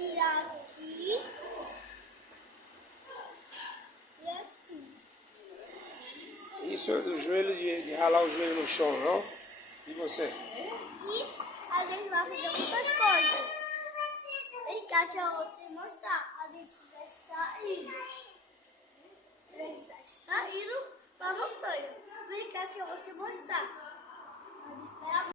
E aqui. E aqui. Isso é do joelho, de ralar o joelho no chão, não? E você? E a gente vai fazer muitas coisas. Vem cá que eu vou te mostrar. A gente já está indo. A gente já está indo para a montanha. Vem cá que eu vou te mostrar.